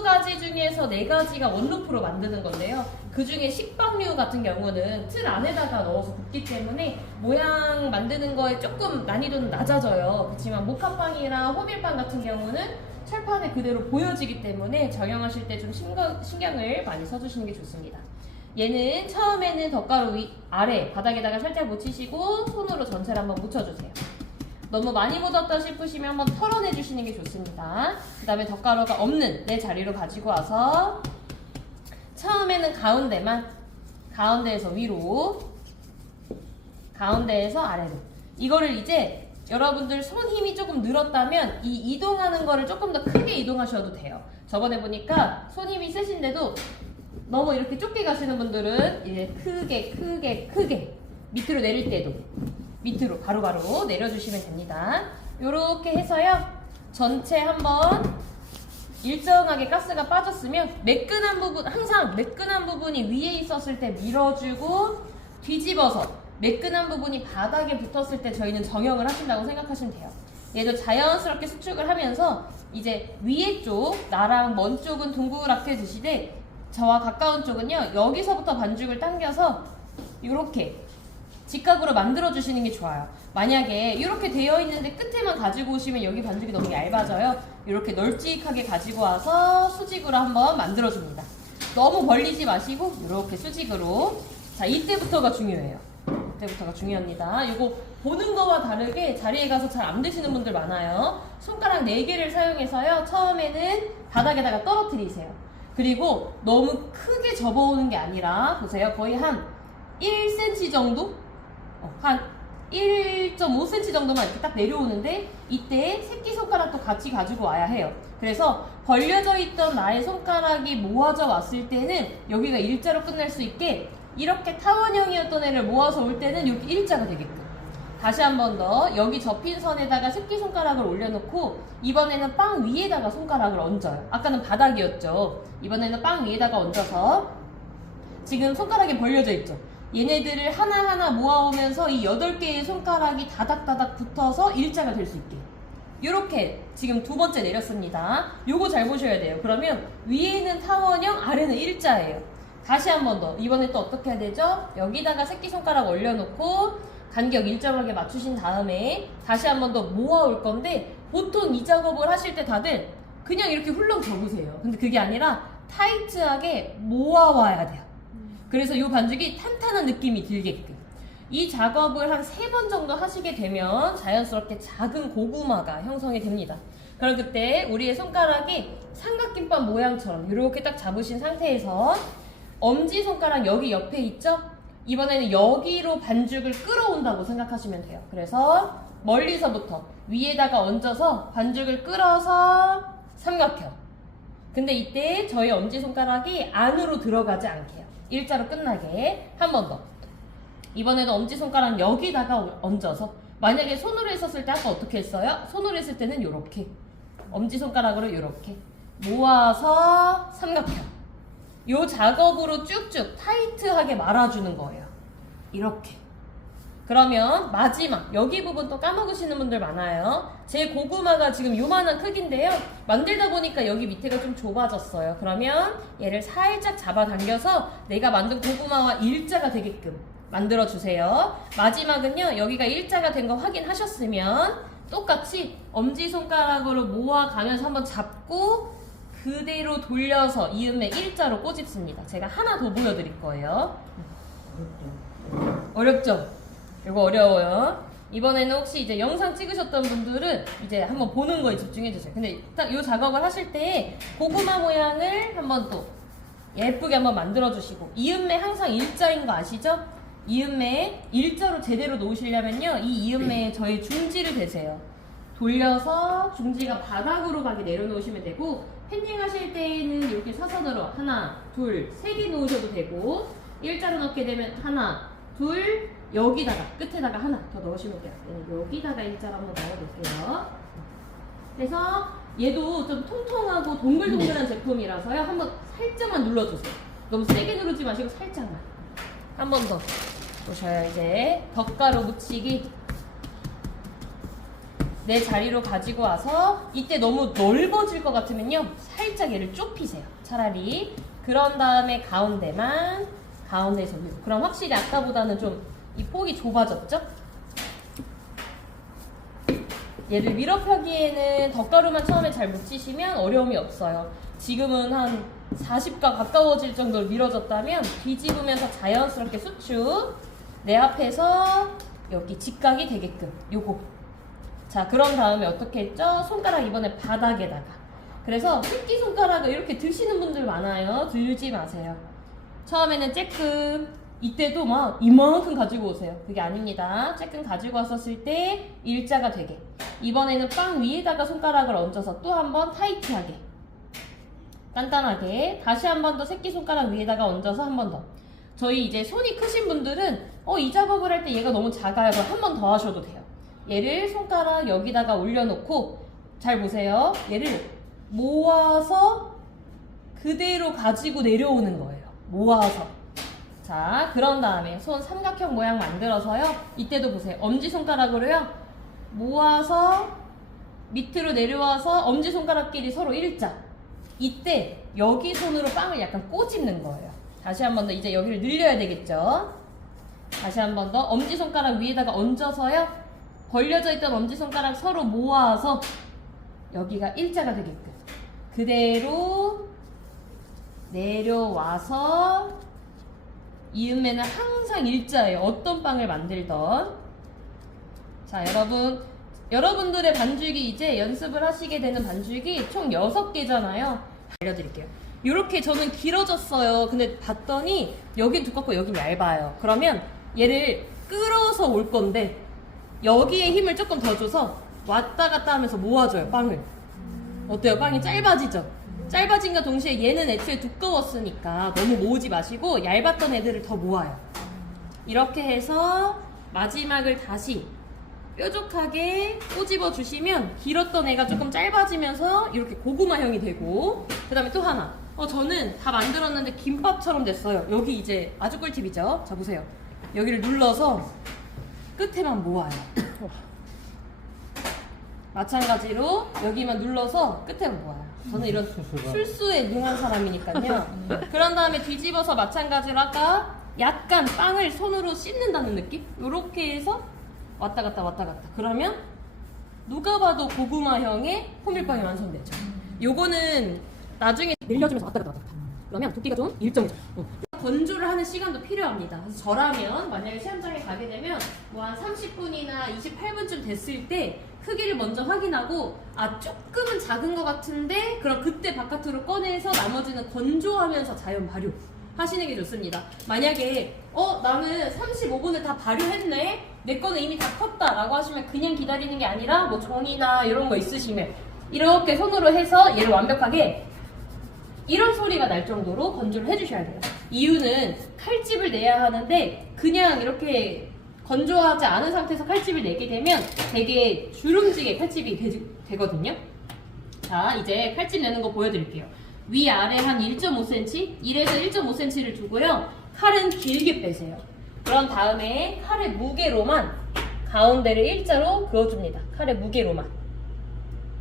12가지 중에서 4가지가 원루프로 만드는 건데요. 그 중에 식빵류 같은 경우는 틀 안에다가 넣어서 굽기 때문에 모양 만드는 거에 조금 난이도는 낮아져요. 그렇지만 모카빵이랑 호밀빵 같은 경우는 철판에 그대로 보여지기 때문에 정형하실 때 좀 신경을 많이 써주시는 게 좋습니다. 얘는 처음에는 덧가루 아래 바닥에다가 살짝 묻히시고 손으로 전체를 한번 묻혀주세요. 너무 많이 묻었다 싶으시면 한번 털어내 주시는 게 좋습니다. 그 다음에 덧가루가 없는 내 자리로 가지고 와서 처음에는 가운데에서 위로, 가운데에서 아래로. 이거를 이제 여러분들 손 힘이 조금 늘었다면 이 이동하는 거를 조금 더 크게 이동하셔도 돼요. 저번에 보니까 손 힘이 세신데도 너무 이렇게 좁게 가시는 분들은 이제 크게 밑으로 내릴 때도 밑으로 바로바로 내려주시면 됩니다. 요렇게 해서요. 전체 한번 일정하게 가스가 빠졌으면 매끈한 부분, 항상 매끈한 부분이 위에 있었을 때 밀어주고 뒤집어서 매끈한 부분이 바닥에 붙었을 때 저희는 정형을 하신다고 생각하시면 돼요. 얘도 자연스럽게 수축을 하면서 이제 위에 쪽, 나랑 먼 쪽은 동그랗게 드시되 저와 가까운 쪽은요. 여기서부터 반죽을 당겨서 이렇게 직각으로 만들어주시는 게 좋아요. 만약에 이렇게 되어 있는데 끝에만 가지고 오시면 여기 반죽이 너무 얇아져요. 이렇게 널찍하게 가지고 와서 수직으로 한번 만들어줍니다. 너무 벌리지 마시고 이렇게 수직으로. 자, 이때부터가 중요해요. 이때부터가 중요합니다. 이거 보는 거와 다르게 자리에 가서 잘 안 되시는 분들 많아요. 손가락 4개를 사용해서요. 처음에는 바닥에다가 떨어뜨리세요. 그리고 너무 크게 접어오는 게 아니라 보세요. 거의 한 1cm 정도? 한 1.5cm 정도만 이렇게 딱 내려오는데 이때 새끼손가락도 같이 가지고 와야 해요. 그래서 벌려져 있던 나의 손가락이 모아져 왔을 때는 여기가 일자로 끝날 수 있게 이렇게 타원형이었던 애를 모아서 올 때는 이렇게 일자가 되게끔. 다시 한 번 더 여기 접힌 선에다가 새끼손가락을 올려놓고 이번에는 빵 위에다가 손가락을 얹어요. 아까는 바닥이었죠. 이번에는 빵 위에다가 얹어서 지금 손가락이 벌려져 있죠. 얘네들을 하나하나 모아오면서 이 8개의 손가락이 다닥다닥 붙어서 일자가 될 수 있게. 이렇게 지금 2번째 내렸습니다. 요거 잘 보셔야 돼요. 그러면 위에는 타원형, 아래는 일자예요. 다시 한 번 더. 이번에 또 어떻게 해야 되죠? 여기다가 새끼손가락 올려놓고 간격 일정하게 맞추신 다음에 다시 한 번 더 모아올 건데 보통 이 작업을 하실 때 다들 그냥 이렇게 훌렁 접으세요. 근데 그게 아니라 타이트하게 모아와야 돼요. 그래서 이 반죽이 탄탄한 느낌이 들게끔. 이 작업을 한 3번 정도 하시게 되면 자연스럽게 작은 고구마가 형성이 됩니다. 그럼 그때 우리의 손가락이 삼각김밥 모양처럼 이렇게 딱 잡으신 상태에서 엄지손가락 여기 옆에 있죠? 이번에는 여기로 반죽을 끌어온다고 생각하시면 돼요. 그래서 멀리서부터 위에다가 얹어서 반죽을 끌어서 삼각형. 근데 이때 저희 엄지손가락이 안으로 들어가지 않게요. 일자로 끝나게. 한 번 더. 이번에도 엄지손가락 여기다가 얹어서 만약에 손으로 했었을 때 아까 어떻게 했어요? 손으로 했을 때는 이렇게 엄지손가락으로 이렇게 모아서 삼각형. 요 작업으로 쭉쭉 타이트하게 말아주는 거예요. 이렇게. 그러면 마지막 여기 부분 또 까먹으시는 분들 많아요. 제 고구마가 지금 요만한 크기인데요. 만들다 보니까 여기 밑에가 좀 좁아졌어요. 그러면 얘를 살짝 잡아당겨서 내가 만든 고구마와 일자가 되게끔 만들어주세요. 마지막은요. 여기가 일자가 된 거 확인하셨으면 똑같이 엄지손가락으로 모아가면서 한번 잡고 그대로 돌려서 이음에 일자로 꼬집습니다. 제가 하나 더 보여드릴 거예요. 어렵죠? 이거 어려워요. 이번에는 혹시 이제 영상 찍으셨던 분들은 이제 한번 보는 거에 집중해주세요. 근데 딱 이 작업을 하실 때 고구마 모양을 한번 또 예쁘게 한번 만들어주시고 이음매 항상 일자인 거 아시죠? 이음매 일자로 제대로 놓으시려면요. 이 이음매에 저희 중지를 대세요. 돌려서 중지가 바닥으로 가게 내려놓으시면 되고 펜딩 하실 때는 이렇게 사선으로 하나, 둘, 3개 놓으셔도 되고 일자로 넣게 되면 하나, 둘, 여기다가 끝에다가 하나 더 넣으시면 돼요. 여기다가 일자로 한번 넣어볼게요. 그래서 얘도 좀 통통하고 동글동글한 제품이라서요. 한번 살짝만 눌러주세요. 너무 세게 누르지 마시고 살짝만. 한 번 더 보셔요. 이제 덧가루 묻히기 내 자리로 가지고 와서 이때 너무 넓어질 것 같으면요 살짝 얘를 좁히세요. 차라리. 그런 다음에 가운데에서 위로. 그럼 확실히 아까보다는 좀 이 폭이 좁아졌죠? 얘를 밀어펴기에는 덧가루만 처음에 잘 묻히시면 어려움이 없어요. 지금은 한 40가 가까워질 정도로 밀어졌다면 뒤집으면서 자연스럽게 수축. 내 앞에서 여기 직각이 되게끔 요거. 자, 그런 다음에 어떻게 했죠? 손가락 이번에 바닥에다가. 그래서 새끼손가락을 이렇게 드시는 분들 많아요. 들지 마세요. 처음에는 쬐끔, 이때도 막 이만큼 가지고 오세요. 그게 아닙니다. 쬐끔 가지고 왔었을 때 일자가 되게. 이번에는 빵 위에다가 손가락을 얹어서 또 한 번 타이트하게. 단단하게. 다시 한 번 더 새끼손가락 위에다가 얹어서 한 번 더. 저희 이제 손이 크신 분들은 이 작업을 할 때 얘가 너무 작아요. 그럼 한 번 더 하셔도 돼요. 얘를 손가락 여기다가 올려놓고 잘 보세요. 얘를 모아서 그대로 가지고 내려오는 거예요. 모아서. 자, 그런 다음에 손 삼각형 모양 만들어서요. 이때도 보세요. 엄지손가락으로요. 모아서 밑으로 내려와서 엄지손가락끼리 서로 일자. 이때 여기 손으로 빵을 약간 꼬집는 거예요. 다시 한 번 더. 이제 여기를 늘려야 되겠죠. 다시 한 번 더. 엄지손가락 위에다가 얹어서요. 벌려져 있던 엄지손가락 서로 모아서 여기가 일자가 되게끔. 그대로 내려와서 이음매는 항상 일자예요. 어떤 빵을 만들던. 자, 여러분들의 반죽이 이제 연습을 하시게 되는 반죽이 총 6개잖아요. 알려드릴게요. 이렇게 저는 길어졌어요. 근데 봤더니 여긴 두껍고 여긴 얇아요. 그러면 얘를 끌어서 올 건데 여기에 힘을 조금 더 줘서 왔다 갔다 하면서 모아줘요, 빵을. 어때요? 빵이 짧아지죠? 짧아진과 동시에 얘는 애초에 두꺼웠으니까 너무 모으지 마시고 얇았던 애들을 더 모아요. 이렇게 해서 마지막을 다시 뾰족하게 꼬집어 주시면 길었던 애가 조금 짧아지면서 이렇게 고구마형이 되고, 그 다음에 또 하나. 저는 다 만들었는데 김밥처럼 됐어요. 여기 이제 아주 꿀팁이죠. 자, 보세요. 여기를 눌러서 끝에만 모아요. 마찬가지로 여기만 눌러서 끝에만 모아요. 저는 이런 술수에 능한 사람이니까요. 그런 다음에 뒤집어서 마찬가지로 아까 약간 빵을 손으로 씹는다는 느낌? 요렇게 해서 왔다 갔다 왔다 갔다. 그러면 누가 봐도 고구마형의 호밀빵이 완성되죠. 요거는 나중에 늘려주면서 왔다 갔다 왔다 갔다. 그러면 두께가 좀 일정해져요. 건조를 하는 시간도 필요합니다. 그래서 저라면 만약에 시험장에 가게 되면 뭐 한 30분이나 28분쯤 됐을 때 크기를 먼저 확인하고 조금은 작은 것 같은데 그럼 그때 바깥으로 꺼내서 나머지는 건조하면서 자연 발효 하시는 게 좋습니다. 만약에 나는 35분을 다 발효했네, 내 거는 이미 다 컸다 라고 하시면 그냥 기다리는 게 아니라 뭐 종이나 이런 거 있으시면 이렇게 손으로 해서 얘를 완벽하게 이런 소리가 날 정도로 건조를 해주셔야 돼요. 이유는 칼집을 내야 하는데 그냥 이렇게 건조하지 않은 상태에서 칼집을 내게 되면 되게 주름지게 칼집이 되거든요. 자, 이제 칼집 내는 거 보여드릴게요. 위아래 한 1.5cm, 1에서 1.5cm를 두고요. 칼은 길게 빼세요. 그런 다음에 칼의 무게로만 가운데를 일자로 그어줍니다. 칼의 무게로만.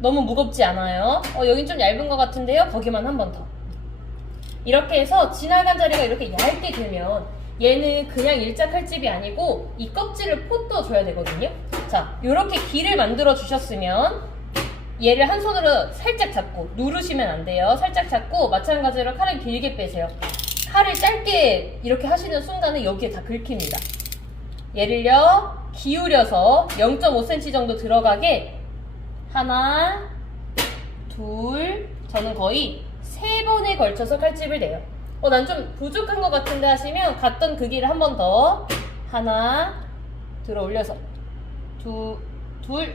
너무 무겁지 않아요. 여긴 좀 얇은 것 같은데요. 거기만 한 번 더. 이렇게 해서 지나간 자리가 이렇게 얇게 되면 얘는 그냥 일자 칼집이 아니고 이 껍질을 포떠 줘야 되거든요. 자, 이렇게 길을 만들어 주셨으면 얘를 한 손으로 살짝 잡고 누르시면 안 돼요. 살짝 잡고 마찬가지로 칼을 길게 빼세요. 칼을 짧게 이렇게 하시는 순간에 여기에 다 긁힙니다. 얘를요 기울여서 0.5cm 정도 들어가게 하나, 둘, 저는 거의 3번에 걸쳐서 칼집을 내요. 난 좀 부족한 것 같은데 하시면 갔던 그 길을 한 번 더 하나 들어 올려서 둘,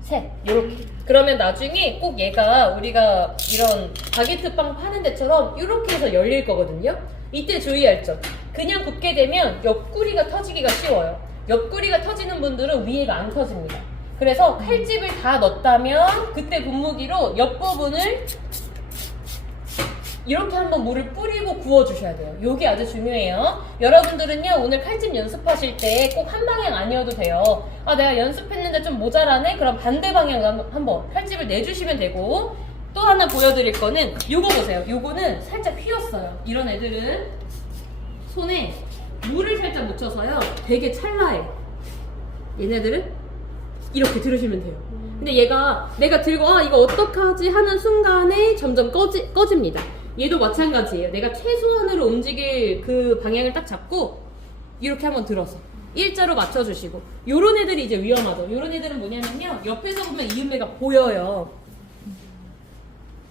셋 요렇게. 그러면 나중에 꼭 얘가 우리가 이런 바게트빵 파는 데처럼 이렇게 해서 열릴 거거든요. 이때 주의할 점, 그냥 굽게 되면 옆구리가 터지기가 쉬워요. 옆구리가 터지는 분들은 위에가 안 터집니다. 그래서 칼집을 다 넣었다면 그때 분무기로 옆부분을 이렇게 한번 물을 뿌리고 구워주셔야 돼요. 요게 아주 중요해요. 여러분들은요 오늘 칼집 연습하실 때 꼭 한 방향 아니어도 돼요. 아 내가 연습했는데 좀 모자라네? 그럼 반대 방향으로 한번 칼집을 내주시면 되고, 또 하나 보여드릴 거는 요거 보세요. 요거는 살짝 휘었어요. 이런 애들은 손에 물을 살짝 묻혀서요 되게 찰나해요. 얘네들은 이렇게 들으시면 돼요. 근데 얘가 내가 들고 이거 어떡하지 하는 순간에 점점 꺼집니다. 얘도 마찬가지예요. 내가 최소한으로 움직일 그 방향을 딱 잡고 이렇게 한번 들어서 일자로 맞춰주시고, 요런 애들이 이제 위험하죠. 요런 애들은 뭐냐면요 옆에서 보면 이음매가 보여요.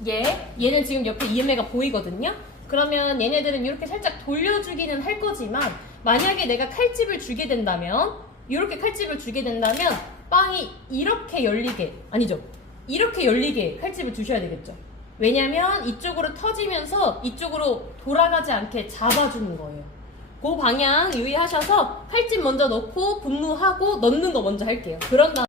얘는 지금 옆에 이음매가 보이거든요. 그러면 얘네들은 이렇게 살짝 돌려주기는 할 거지만, 만약에 내가 칼집을 주게 된다면, 이렇게 칼집을 주게 된다면 빵이 이렇게 열리게, 아니죠, 이렇게 열리게 칼집을 주셔야 되겠죠. 왜냐면 이쪽으로 터지면서 이쪽으로 돌아가지 않게 잡아주는 거예요. 그 방향 유의하셔서 칼집 먼저 넣고 분무하고 넣는 거 먼저 할게요. 그런 다음